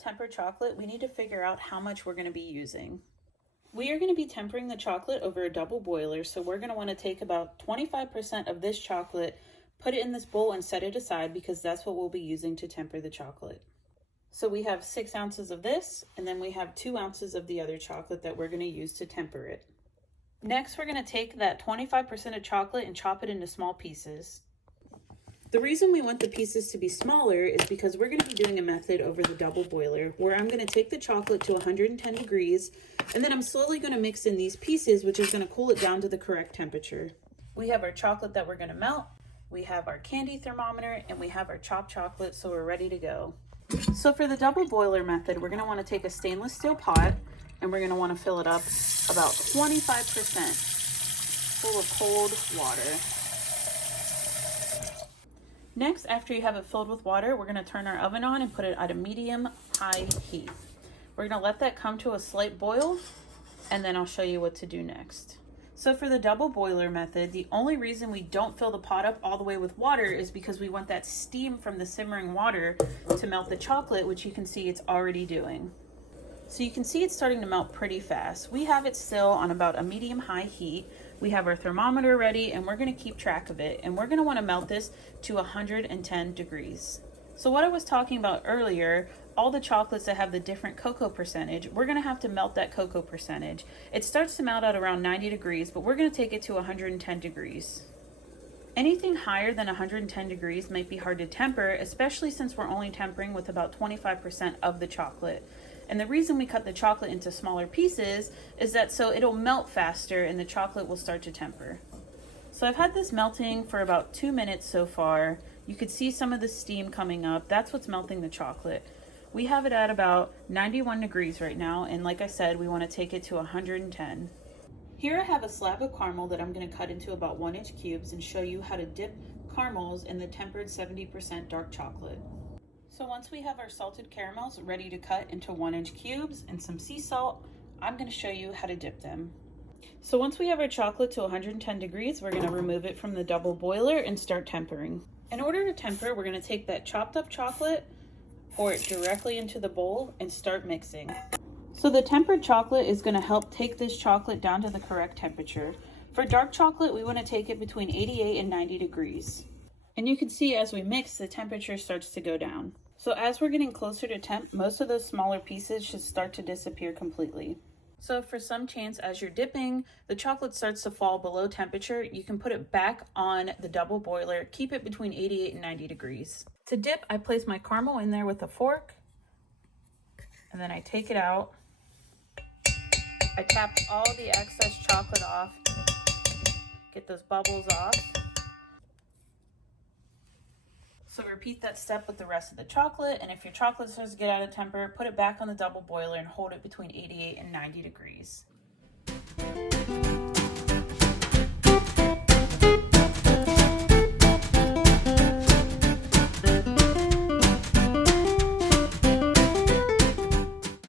temper chocolate, we need to figure out how much we're going to be using. We are going to be tempering the chocolate over a double boiler, so we're going to want to take about 25% of this chocolate, put it in this bowl and set it aside because that's what we'll be using to temper the chocolate. So we have 6 ounces of this, and then we have 2 ounces of the other chocolate that we're going to use to temper it. Next, we're going to take that 25% of chocolate and chop it into small pieces. The reason we want the pieces to be smaller is because we're going to be doing a method over the double boiler where I'm going to take the chocolate to 110 degrees, and then I'm slowly going to mix in these pieces, which is going to cool it down to the correct temperature. We have our chocolate that we're going to melt, we have our candy thermometer, and we have our chopped chocolate, so we're ready to go. So for the double boiler method, we're going to want to take a stainless steel pot and we're going to want to fill it up about 25% full of cold water. Next, after you have it filled with water, we're going to turn our oven on and put it at a medium-high heat. We're going to let that come to a slight boil, and then I'll show you what to do next. So for the double boiler method, the only reason we don't fill the pot up all the way with water is because we want that steam from the simmering water to melt the chocolate, which you can see it's already doing. So you can see it's starting to melt pretty fast. We have it still on about a medium-high heat. We have our thermometer ready, and we're going to keep track of it, and we're going to want to melt this to 110 degrees. So what I was talking about earlier, all the chocolates that have the different cocoa percentage, we're going to have to melt that cocoa percentage. It starts to melt at around 90 degrees, but we're going to take it to 110 degrees. Anything higher than 110 degrees might be hard to temper, especially since we're only tempering with about 25% of the chocolate. And the reason we cut the chocolate into smaller pieces is that so it'll melt faster and the chocolate will start to temper. So I've had this melting for about 2 minutes so far. You could see some of the steam coming up. That's what's melting the chocolate. We have it at about 91 degrees right now, and like I said, we want to take it to 110. Here I have a slab of caramel that I'm going to cut into about 1-inch cubes and show you how to dip caramels in the tempered 70% dark chocolate. So once we have our salted caramels ready to cut into 1-inch cubes and some sea salt, I'm going to show you how to dip them. So once we have our chocolate to 110 degrees, we're going to remove it from the double boiler and start tempering. In order to temper, we're going to take that chopped up chocolate, pour it directly into the bowl, and start mixing. So the tempered chocolate is going to help take this chocolate down to the correct temperature. For dark chocolate, we want to take it between 88 and 90 degrees. And you can see as we mix, the temperature starts to go down. So as we're getting closer to temp, most of those smaller pieces should start to disappear completely. So if for some chance as you're dipping, the chocolate starts to fall below temperature, you can put it back on the double boiler, keep it between 88 and 90 degrees. To dip, I place my caramel in there with a fork, and then I take it out. I tap all the excess chocolate off, get those bubbles off. So repeat that step with the rest of the chocolate, and if your chocolate starts to get out of temper, put it back on the double boiler and hold it between 88 and 90 degrees.